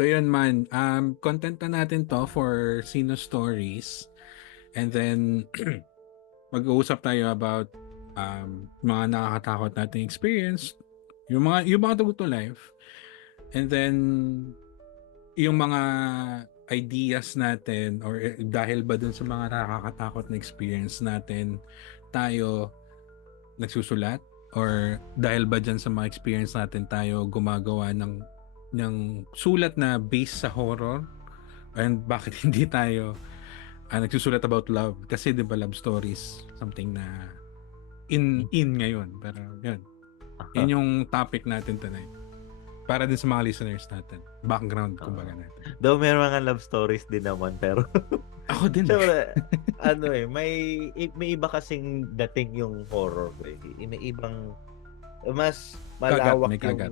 So yun man, content na natin to for Sino Stories. And then, mag-uusap tayo about mga nakakatakot nating experience, yung mga true to life. And then, yung mga ideas natin or dahil ba dun sa mga nakakatakot na experience natin, tayo nagsusulat or dahil ba dyan sa mga experience natin tayo gumagawa ng sulat na based sa horror and bakit hindi tayo nagsusulat about love kasi di ba love stories something na in ngayon pero yun yung topic natin tonight para din sa mga listeners natin background kumbaga natin. Though may mga love stories din naman pero Ako din. syempre, may iba kasing dating yung horror ko eh. May ibang mas malawak May kagat.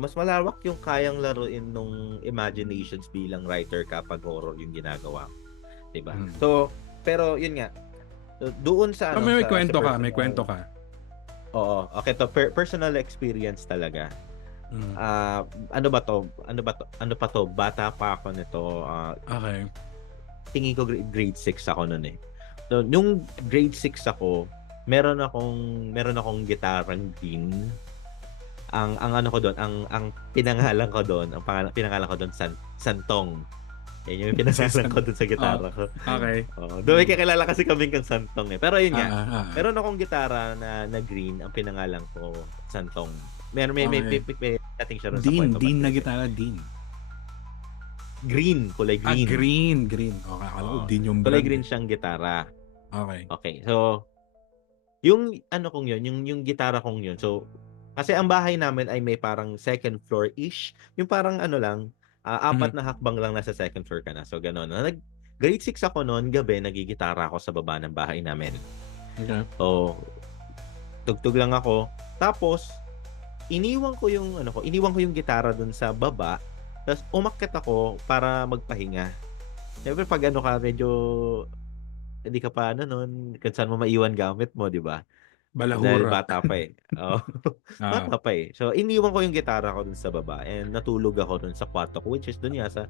mas malawak yung kayang laruin nung imaginations bilang writer kapag horror yung ginagawa mo. 'Di ba? So, pero yun nga. So, doon sa may sa kwento ka, personal, may kwento ka. Oo, okay to personal experience talaga. Ano ba to? Ano pa to? Bata pa ako nito. Okay. Tingin ko grade 6 ako noon eh. So, nung grade 6 ako, meron akong gitarang green. Ang ano ko doon, ang pinangalan ko doon, pinangalan ko doon Santong. Yan yung pinangalan ko doon sa gitara ko. Okay. Doon may kakilala kasi kaming kang Santong eh. Pero yun nga, meron akong gitara na green, ang pinangalan ko Santong. May dating siya ron sa kwento. Dean na gitara, Dean. Green, kulay green. Green. Okay, akala ko Dean yung kulay brand. green siyang gitara. Okay. So, yung ano kong yun, yung gitara kong yun. So, kasi ang bahay namin ay may parang second floor-ish. Yung parang ano lang, apat na hakbang lang nasa second floor ka na. So, gano'n. Grade 6 ako noon, gabi, nagigitara ako sa baba ng bahay namin. Okay. So, tugtog lang ako. Tapos, iniwan ko yung gitara dun sa baba. Tapos umakyat ako para magpahinga. Siyempre pag ka medyo hindi ka pa noon, kung saan mo maiwan gamit mo, di ba? Dahil Balahura. bata pa eh. Bata pa eh. So iniwan ko yung gitara ko dun sa baba and natulog ako dun sa kwarto ko which is dun sa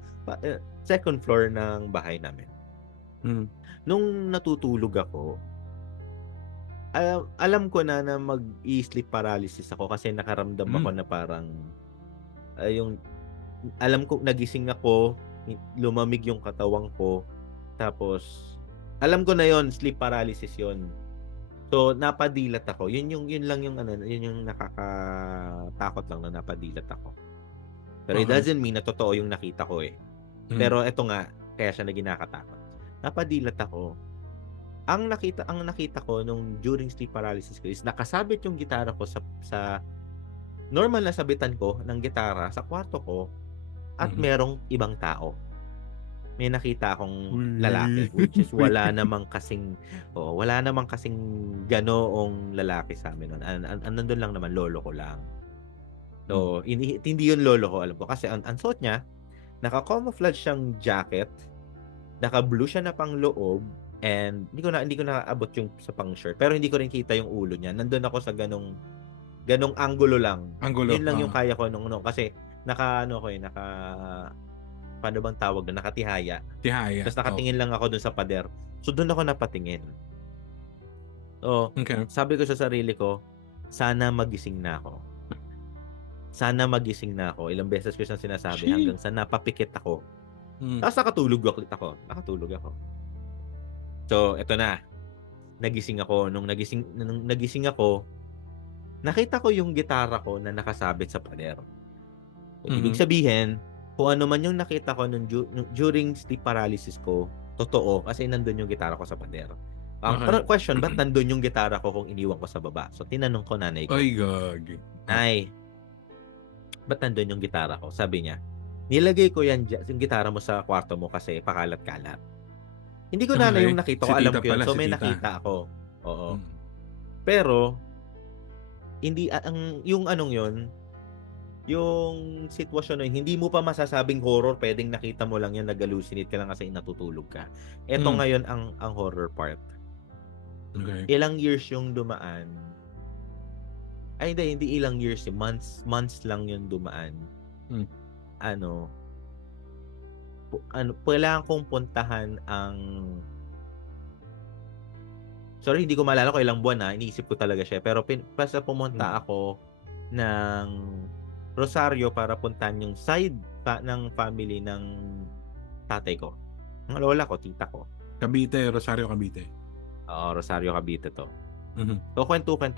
second floor ng bahay namin. Nung natutulog ako, alam ko na mag-sleep paralysis ako kasi nakaramdam ako na parang yung alam ko nagising ako, lumamig yung katawang ko, tapos alam ko na yon sleep paralysis yon. So napadilat ako. Yun lang yung yun yung nakakatakot lang na napadilat ako. Pero it doesn't mean na totoo yung nakita ko eh. Pero eto nga, kaya siya nakakatakot. Napadilat ako. Ang nakita ko nung during sleep paralysis ko is nakasabit yung gitara ko sa normal na sabitan ko ng gitara sa kwarto ko. At merong ibang tao. May nakita akong lalaki which is wala namang kasing ganoong lalaki sa amin noon. Nandun lang naman lolo ko lang. So, hindi yun lolo ko, alam ko kasi ang suot niya, naka-camouflage siyang jacket, naka-blue siya na pang loob, and hindi ko na abot yung sa pang shirt. Pero hindi ko rin kita yung ulo niya. Nandun ako sa ganong anggulo lang. Yun lang yung kaya ko nung kasi paano bang tawag doon? Nakatihaya. Tapos nakatingin lang ako doon sa pader. So doon ako napatingin. So, sabi ko sa sarili ko, sana magising na ako. Ilang beses ko siyang sinasabi hanggang sa napapikit ako. Tapos nakatulog ako. So, eto na. Nagising ako. Nung nagising ako, nakita ko yung gitara ko na nakasabit sa pader. So, ibig sabihin, kung ano man yung nakita ko during sleep paralysis ko, totoo kasi nandun yung gitara ko sa pader. Ang question, ba't nandun yung gitara ko kung iniwan ko sa baba? So, tinanong ko nanay ko. Ay, gagi. Nay, ba't nandun yung gitara ko? Sabi niya, nilagay ko yung gitara mo sa kwarto mo kasi pakalat-kalat. Hindi ko na yung nakita ko, alam ko yun. So, may nakita ako. Oo. Pero, hindi, yung yung sitwasyon na hindi mo pa masasabing horror, pwedeng nakita mo lang yan, nag-hallucinate ka lang kasi natutulog ka. Ito ngayon ang horror part. Okay. Ilang years yung dumaan. Ay, hindi ilang years, months lang yung dumaan. kailangan kong puntahan ang sorry, hindi ko maalala kung ilang buwan na, iniisip ko talaga siya. Pero basta pumunta ako ng Rosario para puntahan yung side ng family ng tatay ko. Ng lola ko, tita ko. Cavite, Rosario, Cavite. Oo, Rosario, Cavite to. Mhm. So, kwentuhan.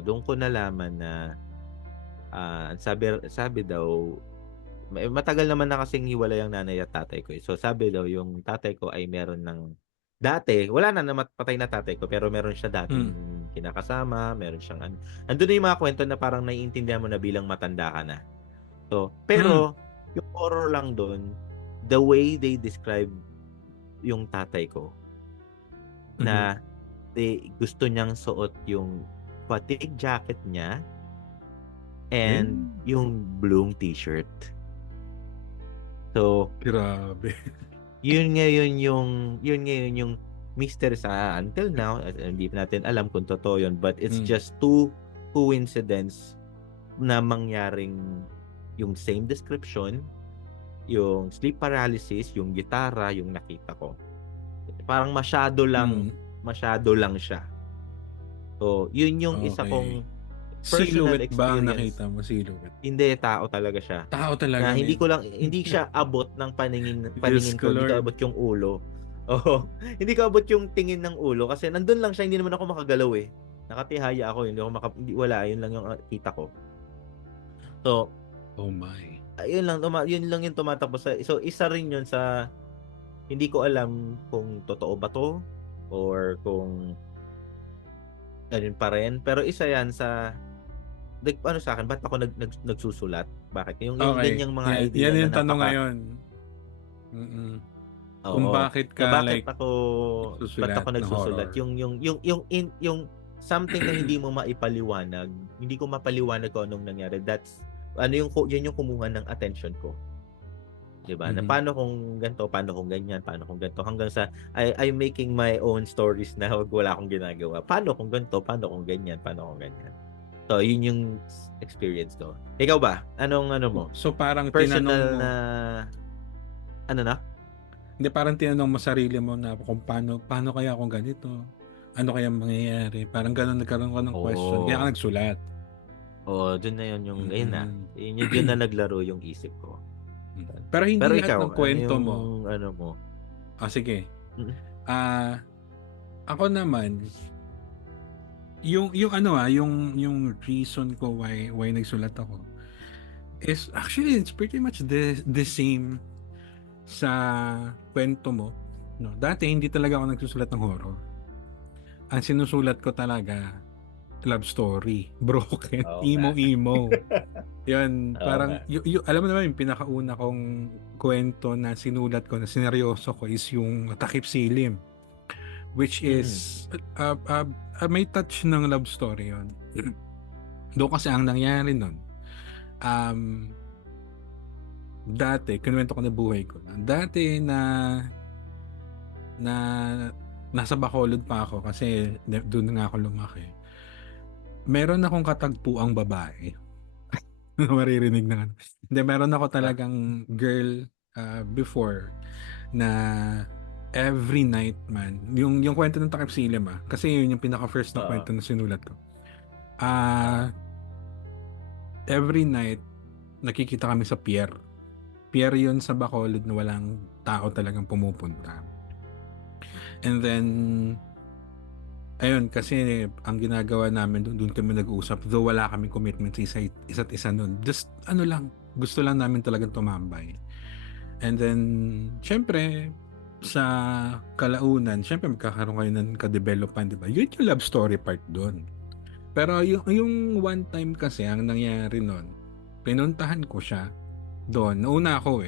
Doon ko nalaman na sabi daw, matagal naman na kasing hiwalay ang nanay at tatay ko. So, sabi daw, yung tatay ko ay meron ng dati, wala na patay na tatay ko, pero meron siya dating kinakasama, meron siyang andun na yung mga kwento na parang naiintindihan mo na bilang matanda ka na. So, pero, yung horror lang doon, the way they describe yung tatay ko, na gusto niyang suot yung fatigue jacket niya and yung blue t-shirt. So, grabe. yun ngayon yung mystery sa until now. Hindi natin alam kung totoo yun, but it's just two coincidence na mangyaring yung same description, yung sleep paralysis, yung gitara, yung nakita ko. Parang masyado lang siya. So, yun yung isa kong personal silhouette experience. Ba ang nakita mo? Silhouette? Hindi, tao talaga siya. Tao talaga. Na hindi siya abot ng paningin ko, hindi ko abot yung ulo. Oo. Hindi ko abot yung tingin ng ulo kasi nandun lang siya, hindi naman ako makagalaw eh. Nakatihaya ako, wala, yun lang yung kita ko. So, oh my. yun lang yung tumatapos so isa rin yun sa hindi ko alam kung totoo ba to or kung ayun pa rin, pero isa yan sa sa akin, ba't ako nagsusulat? Bakit? Yung ganyang mga idea yan na yung tanong ngayon. Kung bakit ka ba't ako nagsusulat? Yung something na hindi mo maipaliwanag, hindi ko mapaliwanag kung anong nangyari. Yan yung kumuha ng attention ko. 'Di ba? Na paano kung ganito, paano kung ganyan, paano kung ganito, hanggang sa I'm making my own stories na wala akong ginagawa. Paano kung ganito, paano kung ganyan, paano kung ganyan. So, yun yung experience ko. Ikaw ba? Anong mo? So, parang personal tinanong mo, na? Hindi, parang tinanong mo sarili mo na kung paano kaya kung ganito? Ano kaya mangyayari? Parang ganun nagkaroon ka ng question. Kaya ka nagsulat. Oo, dun na yun yung, ayun na. Yun na naglaro yung isip ko. Pero hindi lahat ikaw, ng kwento ano mo. Ano mo? Sige. Ako naman, yung reason ko why nagsulat ako is actually it's pretty much the same sa kwento mo, no? Dati hindi talaga ako nagsusulat ng horror. Ang sinusulat ko talaga love story, broken, emo. Yun, parang alam mo naman yung pinakauna kong kwento na sinulat ko na sineryoso ko is yung Takip Silim, which is may touch ng love story yun. Doon kasi ang nangyari nun, dati, kinuwento ko na buhay ko. Dati na nasa Bacolod pa ako kasi doon nga ako lumaki. Meron akong katagpuang babae. Maririnig na. Hindi, meron ako talagang girl before na every night man. Yung kwento ng Takip Silim kasi yun yung pinaka-first na kwento na sinulat ko. Every night, nakikita kami sa pier. Pier yun sa Bacolod na walang tao talagang pumupunta. And then, ayun, kasi ang ginagawa namin doon kami nag-uusap, though wala kaming commitment sa isa't isa noon. Just, gusto lang namin talagang tumambay. And then, syempre, sa kalaunan, syempre magkakaroon kayo ng ka-developan, di ba? Yun yung love story part doon. Pero yung one time kasi, ang nangyari noon, pinuntahan ko siya doon. Nauna ako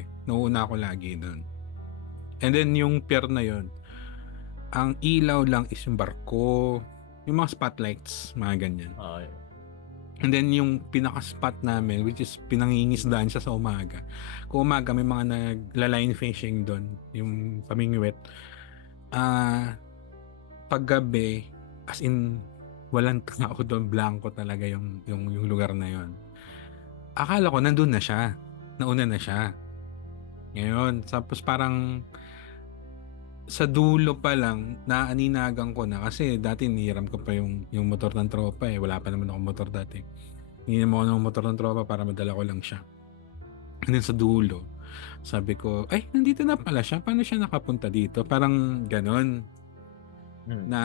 lagi doon. And then, yung pier na yun, ang ilaw lang is yung barko, yung mga spotlights, mga ganyan. And then yung pinaka-spot namin, which is pinangingisdaan siya sa umaga. Kung umaga, may mga nagla-line fishing doon, yung pamingwit. Paggabi, as in, walang tao doon, blanco talaga yung lugar na yon. Akala ko nandun na siya, nauna na siya. Ngayon, tapos parang sa dulo pa lang, naaninagan ko na kasi dati nihiram ko pa yung motor ng tropa eh. Wala pa naman akong motor dati. Hiniram ako ng motor ng tropa para madala ko lang siya. And then sa dulo, sabi ko, ay, nandito na pala siya. Paano siya nakapunta dito? Parang ganon Mm. na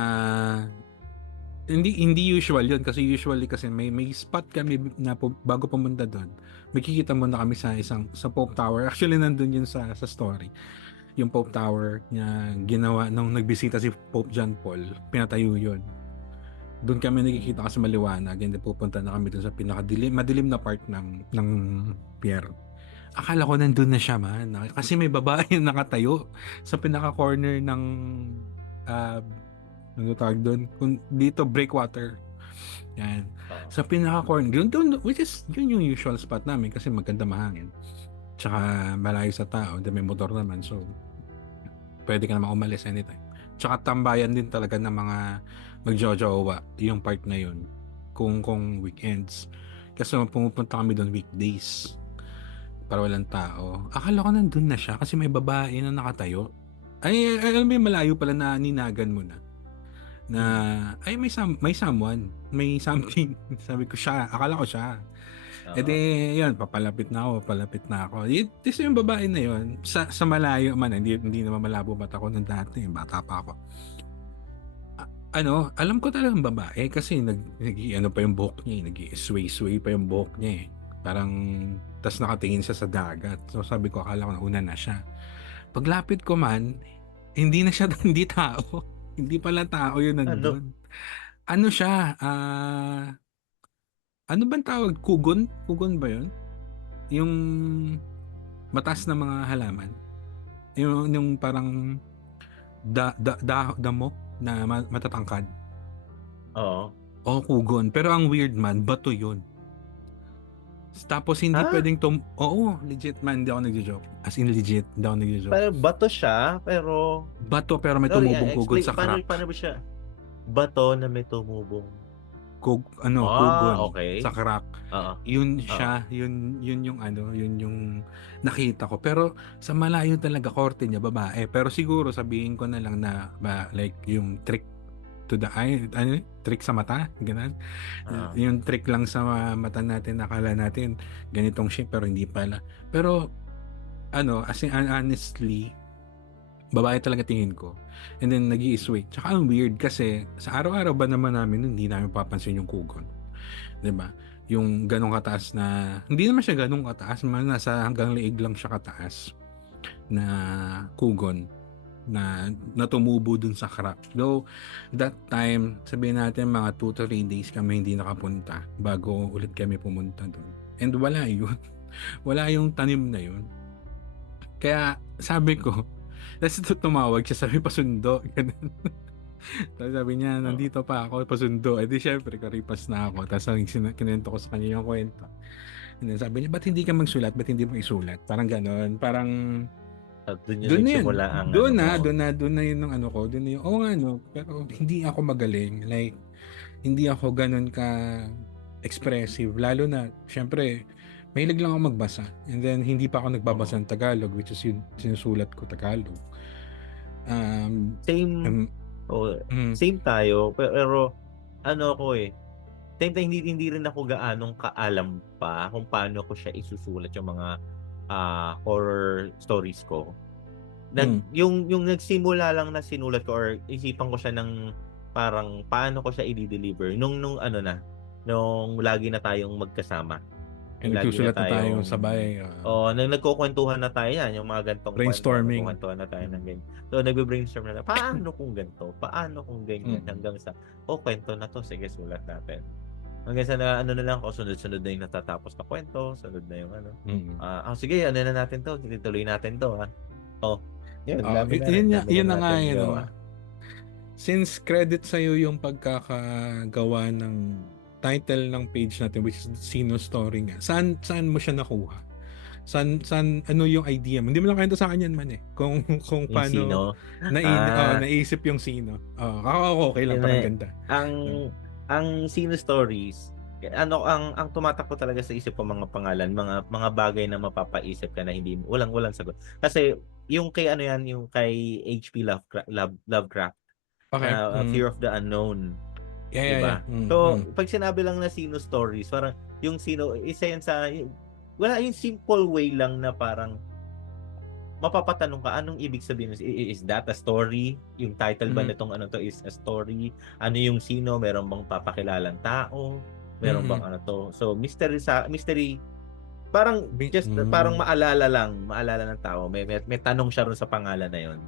hindi usual yun kasi usually kasi may spot kami na bago pumunta doon. Makikita mo na kami sa Pope Tower. Actually nandun yun sa story. Yung Pope Tower niya ginawa nung nagbisita si Pope John Paul. Pinatayo yun. Doon kami nakikita kasi maliwanag and then pupunta na kami doon sa madilim na part ng pier. Akala ko nandun na siya man. Kasi may babae yung nakatayo sa pinaka-corner ng uh, ano tawag doon? Dito, breakwater. Yan. Sa pinaka-corner. Which is, yun yung usual spot namin kasi maganda mahangin. Tsaka malayo sa tao. Then may motor naman. So, pwede ka naman umalis anytime. Tsaka tambayan din talaga ng mga magjojowa yung part na yun. Kung weekends. Kasi pumupunta kami doon weekdays. Para walang tao. Akala ko nandun na siya kasi may babae na nakatayo. Ay, alam mo yung malayo pala na ninagan mo na ay may someone, may something. Sabi ko siya, akala ko siya. E di, yun, papalapit na ako. This yung babae na yun, sa malayo man, hindi naman malabo mata ko nung dati, bata pa ako. Alam ko talagang babae kasi ano pa yung buhok niya, nag-sway pa yung buhok niya eh. Parang, tas nakatingin siya sa dagat. So sabi ko, akala ko nauna na siya. Paglapit ko man, hindi na siya, hindi tao. Hindi pala tao yun nandun. Ano siya? Ano bang tawag? Kugon? Kugon ba yun? Yung mataas na mga halaman. Yung parang damo na matatangkad. Oo. Oo, kugon. Pero ang weird man, bato yun. Tapos hindi pwedeng oo, legit man, hindi ako nagjo-joke. As in legit, hindi ako nagjo-joke. Pero bato siya, pero bato pero may tumubong kugon sa crack. Paano ba siya? Bato na may tumubong. Kugon okay. sa crack. Yun siya, yun yung yun yung nakita ko. Pero sa malayo talaga korte niya babae. Pero siguro sabihin ko na lang na like yung trick to the eye, trick sa mata, ganun. Yung trick lang sa mata natin, nakala natin ganitong shape pero hindi pala. Pero as in honestly, babae talaga tingin ko. And then nag-i-sway. Tsaka ang weird kasi sa araw-araw ba naman namin hindi namin papansin yung kugon. 'Di ba? Yung ganong kataas na hindi naman siya ganong kataas, nasa hanggang liig lang siya kataas na kugon na tumubo dun sa crack. Though, that time, sabihin natin mga 2 to 3 days kami hindi nakapunta bago ulit kami pumunta dun. And wala yun. Wala yung tanim na yun. Kaya, sabi ko, tapos tumawag siya, sabi pasundo. Tapos sabi niya, nandito pa ako, pasundo. Eh di syempre, karipas na ako. Tapos kinento ko sa kanya yung kwento. And then sabi niya, ba't hindi ka magsulat? Ba't hindi mo isulat? Parang ganon. Parang doon nagsimula ang doon na yun ng ano ko. Doon na yun, nga no. Pero hindi ako magaling. Like, hindi ako ganon ka expressive. Lalo na, syempre, mahilig lang ako magbasa. And then, hindi pa ako nagbabasa ng Tagalog, which is yun, sinusulat ko Tagalog. Same tayo. Pero, ako same time, hindi rin ako gaanong kaalam pa kung paano ko siya isusulat yung mga horror stories ko. Yung nagsimula lang na sinulat ko or isipan ko siya ng parang paano ko siya i-deliver nung lagi na tayong magkasama. Nagsusulat na tayo sabay. Nang nagkukwentuhan na tayo yan, yung mga gantong brainstorming. Nagkukwentuhan na tayo ng ganyan. So, nagbe-brainstorm na paano kung ganito? Paano kung ganyan? Hanggang sa, kwento na to, sige, sulat natin. Hanggang sa na lang ako, sunod-sunod na yung natatapos na kwento, sunod na yung sige, na natin to, tuloy natin to, ha. Yun na nga yun. Since credit sa'yo yung pagkakagawa ng title ng page natin, which is Sino Story nga, saan mo siya nakuha? Saan ano yung idea mo? Hindi mo lang kwento sa akin yan man eh. Kung paano naisip yung sino. Ako okay lang, parang ganda. Ang Sino Stories, ang tumatakbo talaga sa isip ko mga pangalan, mga bagay na mapapaisip ka na hindi walang sagot. Kasi yung kay ano yan, yung kay H.P. Lovecraft Okay. na Fear of the Unknown, Yeah, 'di yeah, yeah. ba? So, pag sinabi lang na Sino stories, parang yung Sino isa yan sa wala yung simple way lang na parang mapapatanong ka anong ibig sabihin is that a story? Yung title ba nitong ano to is a story? Ano yung Sino? Meron bang papakilalang tao? Meron bang ano to? So mystery parang just parang maalala ng tao. May tanong siya ron sa pangalan na 'yon.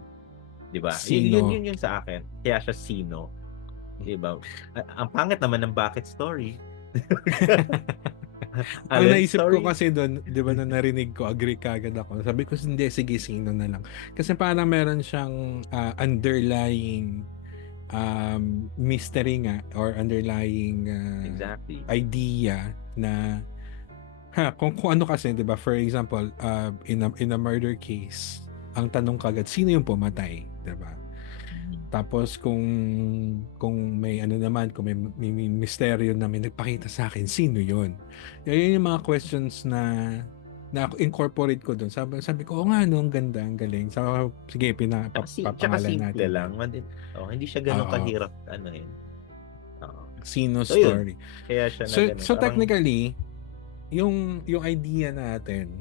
'Di ba? Sino? Yun sa akin. Kaya siya Sino. 'Di ba? Ang pangit naman ng bakit story. Ang Allen naisip ko story. kasi doon, 'di ba, nung narinig ko, agree kagad ako. Sabi ko, hindi, sige, Sino na lang. Kasi parang meron siyang underlying mystery nga, or underlying Exactly. idea na kung ano kasi, 'di ba, for example, in a murder case, ang tanong kagad, sino yung pumatay, 'di ba? Tapos kung may ano naman, kung may misteryo na may nagpakita sa akin, sino 'yun? Yun yung mga questions na incorporate ko doon. Sabi ko, oh nga, no, ang ganda, ang galing. So, sige, Tsaka papangalan simple natin lang. 'yan. Hindi siya gano'ng Oo, kahirap ano yun. Oo. Sino So yun, story. kaya siya na So, gano'n. so Parang technically, yung idea natin,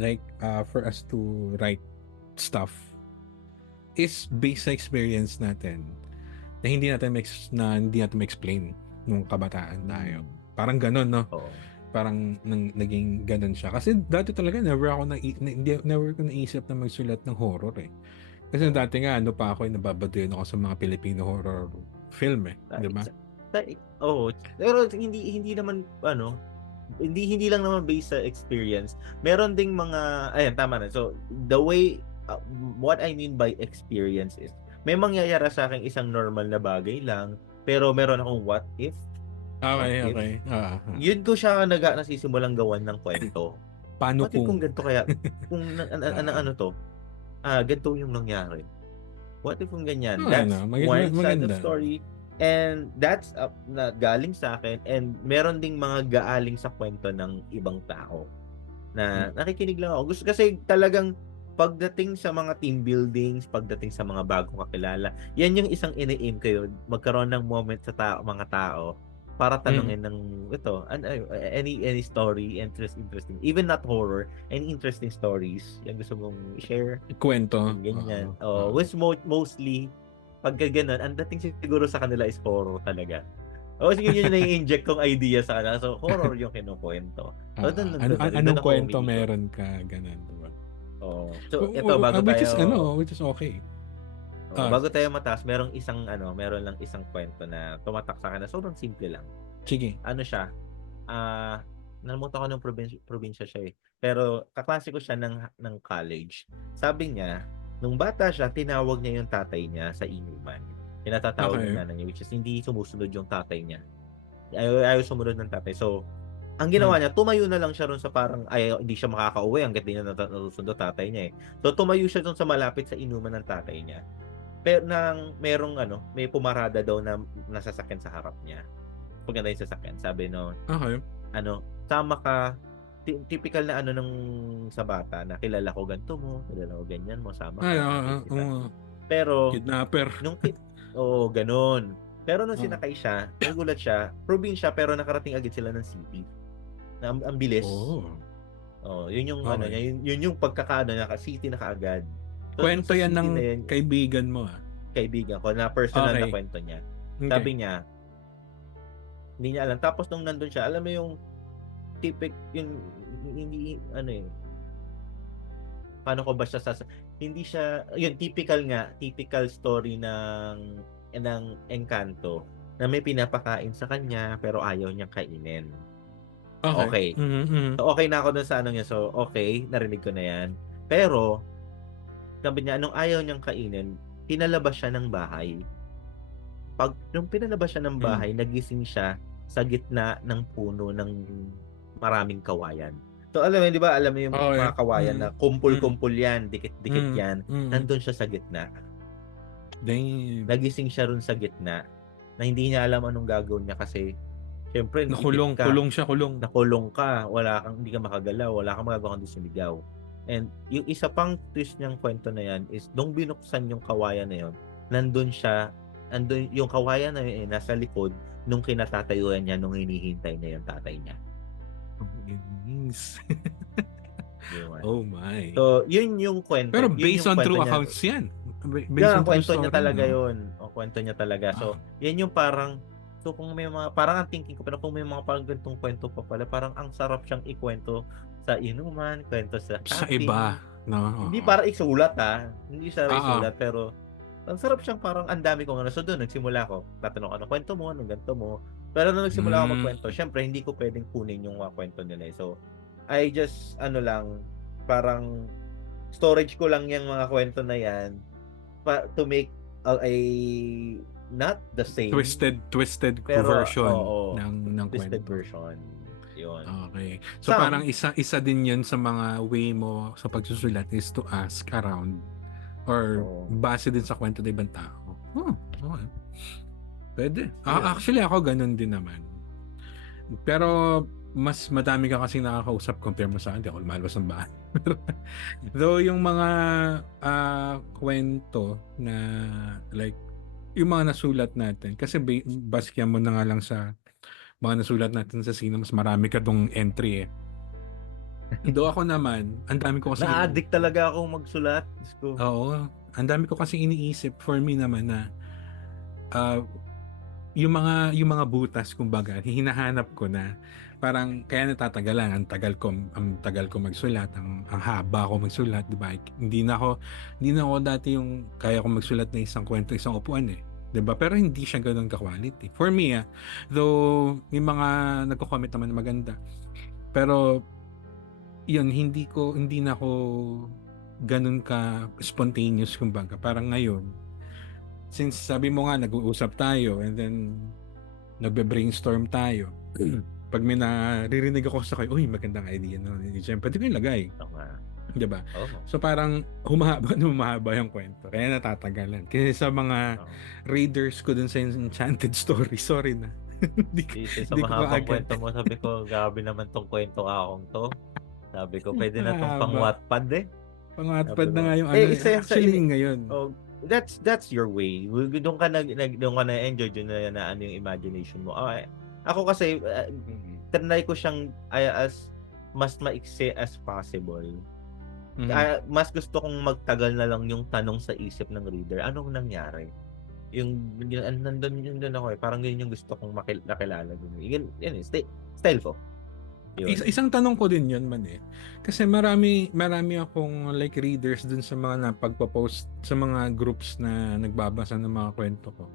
like, for us to write stuff, is based sa experience natin na hindi natin ma-explain nung kabataan tayo. Parang ganun, no? oo. Parang naging ganun siya. Kasi dati talaga never ko naisip na magsulat ng horror eh. Kasi dati nga pa ako, nababadoyan ako sa mga Filipino horror film eh, 'di ba? Oo, pero hindi naman hindi lang naman based sa experience. Meron ding mga ayan tama na. So the way what I mean by experience is may mangyayari sa akin isang normal na bagay lang pero meron akong what if. Okay. Yun ko siya nasisimulang gawan ng kwento. Paano What if kung kung ganito kaya kung ano to? Ganito yung nangyari. What if kung ganyan? That's one side of maganda. story. And that's na galing sa akin and meron ding mga gaaling sa kwento ng ibang tao na nakikinig lang ako. Gusto kasi talagang pagdating sa mga team buildings, pagdating sa mga bagong kakilala, yan yung isang ini-aim ko magkaroon ng moment sa mga tao para tanungin ng any story interesting, even not horror, any interesting stories yung gusto mong i-share, Kwento. ganyan. Which mostly pagka ganun, ang dating siguro sa kanila is horror talaga. Yun yung nai-inject kong idea sa kanila. So, horror yung kinukwento. So, Anong ako kwento umiikot. meron ka, ganun, diba? So, ito, bago which tayo... is okay. bago tayo mataas, meron lang isang kwento na tumatak sa akin na sobrang simple lang. Sige. Ano siya? Nalimutan ko ng probinsya siya eh. Pero, kaklase ko siya ng college. Sabi niya, nung bata siya, tinawag niya yung tatay niya sa inuman. Tinatatawag ng nanay niya, which is hindi sumusunod yung tatay niya. Ayaw sumunod ng tatay. So, ang ginawa niya, tumayo na lang siya ron sa parang hindi siya makakauwi hangga't di niya natusundo tatay niya eh. So, tumayo siya ron sa malapit sa inuman ng tatay niya. Pero merong may pumarada daw na nasasakyan sa harap niya. Paganda yung sasakyan. Sabi Okay. sama ka, typical na nung sa bata na kilala ko ganito mo, kilala ko ganyan mo, sama ka. Pero kidnapper. ganun. Pero nung sinakay siya, nagulat siya, probinsya pero nakarating agad sila ng city. Na ang bilis. Yun yung okay. yun yung pagkakaano na city na kaagad. So, kwento yan ng kaibigan mo Kaibigan ko na personal na kwento niya. Okay. Sabi niya, hindi niya alam. Tapos nung nandun siya, alam mo yung hindi paano ko ba siya hindi siya typical story ng Encanto na may pinapakain sa kanya pero ayaw niyang kainin. Okay. So okay na ako dun sa niya. So okay, narinig ko na yan. Pero sabi niya anong ayaw niyang kainin, pinalabas siya ng bahay. Nung pinalabas siya ng bahay, nagising siya sa gitna ng puno ng maraming kawayan. So alam mo, 'di ba? Alam mo yung mga kawayan na kumpul-kumpul yan, dikit-dikit yan. Nandun siya sa gitna. Damn. Nagising siya ron sa gitna na hindi niya alam anong gagawin niya kasi Siyempre, ipit Nakulong, ka, kulong siya, kulong. nakulong ka, hindi ka makagalaw, wala kang magagawa kundi sumigaw. And yung isa pang twist niyang kwento na yan is nung binuksan yung kawayan na yun, nandun yung kawayan na yun, nasa likod nung kinatatayuan niya nung hinihintay niya yung tatay niya. Yun. Oh my. So, yun yung kwento. Pero Yun based yung on kwento true niya. accounts yan. Based Yeah, on true kwento niya story, talaga no? yun. O, kwento niya talaga. So, yan yung parang, so kung may mga, parang ang thinking ko, pero kung may mga parang ganitong kwento pa pala, parang ang sarap siyang ikwento sa inuman, kwento sa Sa camping. iba, no? Hindi para isulat hindi siya Oo. isulat, pero ang sarap siyang parang ang dami kong ano. So doon, nagsimula ako. Tatanong ano, kwento mo, anong ganito mo. Pero nung nagsimula ako magkwento, syempre hindi ko pwedeng kunin yung mga kwento nila. So, I just, parang storage ko lang yung mga kwento na yan to make a not the same Twisted pero version oo, ng twisted kwento. version. Yun. Okay. So parang isa din 'yun sa mga way mo sa pagsusulat is to ask around or base din sa kwento ng ibang tao. Okay. Pwede. Actually ako ganun din naman. Pero mas madami ka kasi nakakausap compare mo sa akin. Di ako lumalabas ng bahay. Though yung mga kwento na like yung mga nasulat natin kasi basikyan mo na nga lang sa mga nasulat natin sa sino, mas marami ka dong entry eh. Do ako naman, ang dami ko kasi na-addict talaga akong magsulat. Oo, ang dami ko kasi iniisip for me naman na yung mga butas kumbaga hinahanap ko na parang kaya natatagalan ang tagal ko magsulat ang haba ko magsulat, di ba? Hindi na ako dati yung kaya ko magsulat na isang kwento isang upuan eh, di ba? Pero hindi siya ganoon ka-quality for me though may mga nagko-comment naman na maganda, pero yun hindi na ako ganun ka spontaneous kumbaga. Parang ngayon since sabi mo nga nag-uusap tayo and then nagbe-brainstorm tayo pag may naririnig ako sa kayo, uy magandang idea no, siyempre di ko ilagay, diba? So parang humahaba yung kwento kaya natatagalan kasi sa mga readers ko dun sa Enchanted Story, sorry na sa mahabang kwento mo, sabi ko grabe naman tong kwento akong to, sabi ko pwede na tong pang Wattpad pang-Wattpad na nga yung actually ngayon. That's your way. Doon ka na-enjoy na ano yung imagination mo. Ako kasi trinay ko siyang as mas maiksi as possible. Mas gusto kong magtagal na lang yung tanong sa isip ng reader. Anong nangyari? Yung nandun ako parang yun yung gusto kong makilala. Yun style ko. Isang tanong ko din yun man eh. Kasi marami akong like readers dun sa mga napagpo-post sa mga groups na nagbabasa ng mga kwento ko.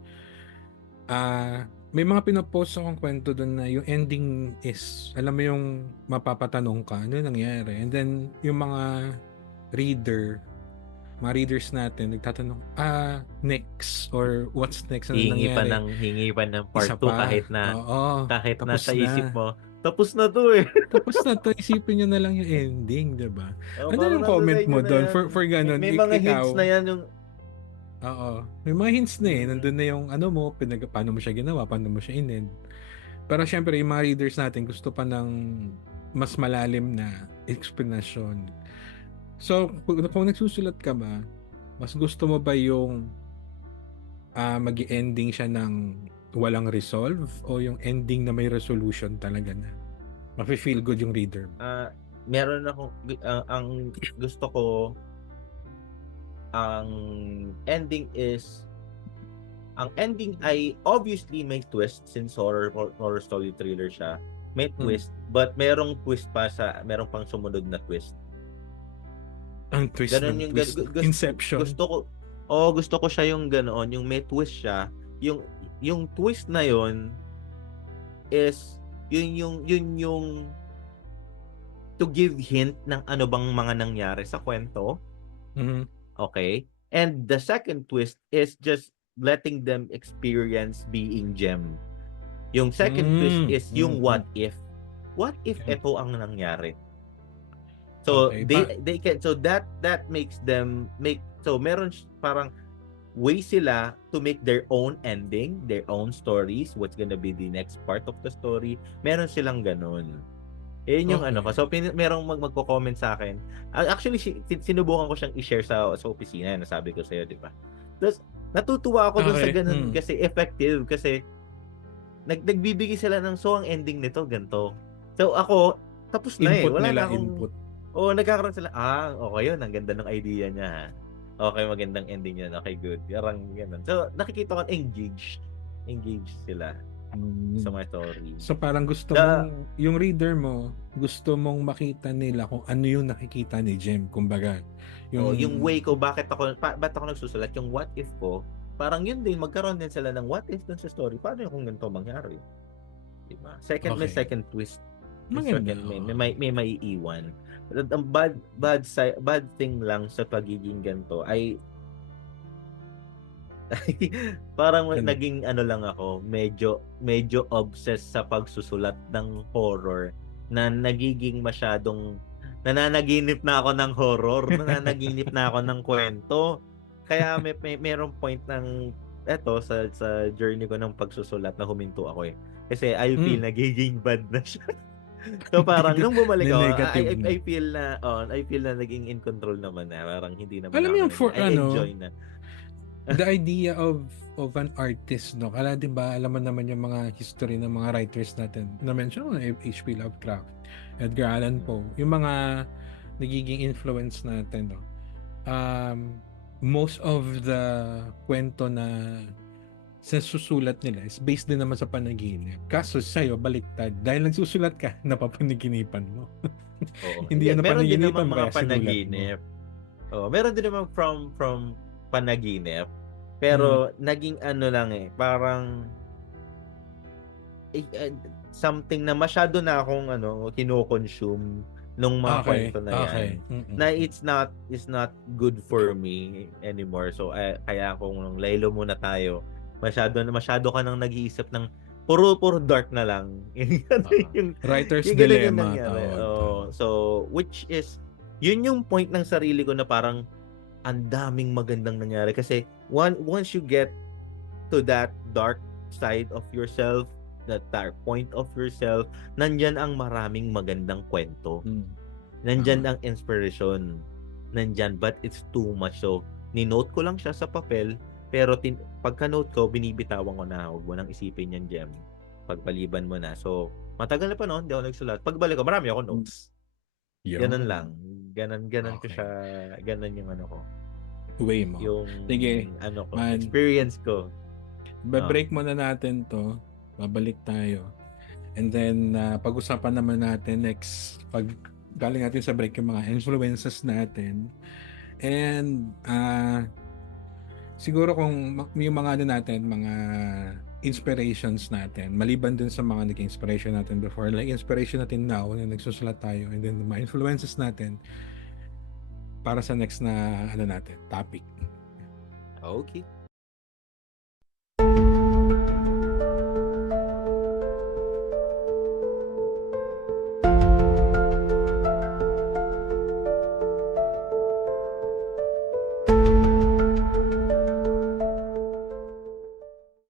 May mga pinopost akong kwento dun na yung ending is, alam mo yung mapapatanong ka, ano yung nangyari? And then yung mga readers natin nagtatanong, next or what's next, ano nangyari? Hingi pa ng part 2 kahit na sa isip mo. Tapos na to eh. Tapos na to, isipin nyo na lang yung ending, diba? Ano yung comment mo doon? For ganun, may mga hints na yan yung... Oo. May mga hints na eh. Nandun na yung ano mo, paano mo siya ginawa, paano mo siya in-end. Pero syempre, yung mga readers natin gusto pa ng mas malalim na explanation. So, kung nagsusulat ka ba, mas gusto mo ba yung mag-ending siya ng walang resolve o yung ending na may resolution talaga na mafe-feel good yung reader? Meron ako ang gusto ko, ang ending ay obviously may twist since horror story thriller siya. May twist, but merong pang sumunod na twist. Ang twist ganun ng yung twist. Inception. Gusto ko siya yung ganoon, yung may twist siya. Yung twist na yon is yun yung to give hint ng ano bang mga nangyari sa kwento. Okay? And the second twist is just letting them experience being Jem. Yung second twist is yung what if. What if ito ang nangyari? So they can, so that makes them so meron parang way sila to make their own ending, their own stories, what's gonna be the next part of the story. Meron silang ganun. Yun yung ano ko. Okay. So, merong magko-comment sa akin. Actually, sinubukan ko siyang i-share sa opisina, nasabi ko sa'yo, di ba? Tapos, natutuwa ako dun sa Okay. ganun kasi effective. Kasi, nagbibigay sila ng, so, ang ending nito, ganito. So, ako, tapos na eh. Input Wala nila, na akong, input. nagkakaroon sila, okay yun, ang ganda ng idea niya, ha? Okay, magandang ending yan. Okay, good. Parang ganun. So, nakikita ko engaged sila sa mga story. So parang gusto mong, yung reader mo, gusto mong makita nila kung ano yung nakikita ni Jem, kumbaga. Yung way ko, ba't ako nagsusulat, yung what if ko, parang yun din, magkaroon din sila ng what if dun sa story. Paano yung kung ganito mangyari? Diba? May Okay. second twist. Maganda. May maiiwan. Ang bad thing lang sa pagiging ganito ay parang naging ano lang ako, medyo obsessed sa pagsusulat ng horror na nagiging masyadong nananaginip na ako ng horror, nananaginip na ako ng kwento. Kaya merong point ng eto sa journey ko ng pagsusulat na huminto ako eh. Kasi I feel nagiging bad na siya. So parang nung bumalik ako, I feel na naging in control naman na. Parang hindi naman alam ako mo yung for I enjoy na. the idea of an artist, no? Kala, di ba, alam mo naman yung mga history ng mga writers natin. Na-mention ko, H.P. Lovecraft, Edgar Allan Poe, yung mga nagiging influence natin, no? Most of the kwento na sa susulat nila is based din naman sa panaginip. Kaso sa'yo, baliktad. Dahil nagsusulat ka, napapanaginipan mo. Oo. Hindi yan Meron din napanaginipan namang mo, mga kaya sinulat mo. panaginip. Meron din naman from panaginip. Pero naging ano lang eh, parang something na masyado na akong kino-consume nung mga kwento na yan. Na it's not good for me anymore. So kaya kung laylo muna tayo, masyado ka nang nag-iisip ng puro dark na lang. yung writer's yung dilemma nangyari. tawag. So which is yun yung point ng sarili ko na parang ang daming magandang nangyari kasi once you get to that dark side of yourself, that dark point of yourself, nandyan ang maraming magandang kwento. Nandyan ang inspiration. Nandyan, but it's too much. So, ni-note ko lang siya sa papel, pero pagka-note ko, binibitawan ko na. Huwag mo nang isipin yan, Jem. Pagpaliban mo na. So, matagal na pa noon, hindi ako nagsulat. Pagbalik ko, marami ako notes. Ganun lang. Ganun ko siya, ganun yung ano ko. Way mo. Yung sige, experience ko. Break muna natin to. Babalik tayo. And then, pag-usapan naman natin next, pag galing natin sa break, yung mga influences natin. And, siguro kung yung mga natin, mga inspirations natin, maliban dun sa mga naging inspiration natin before, like inspiration natin now, na nagsusulat tayo, and then mga influences natin, para sa next na, natin, topic. Okay.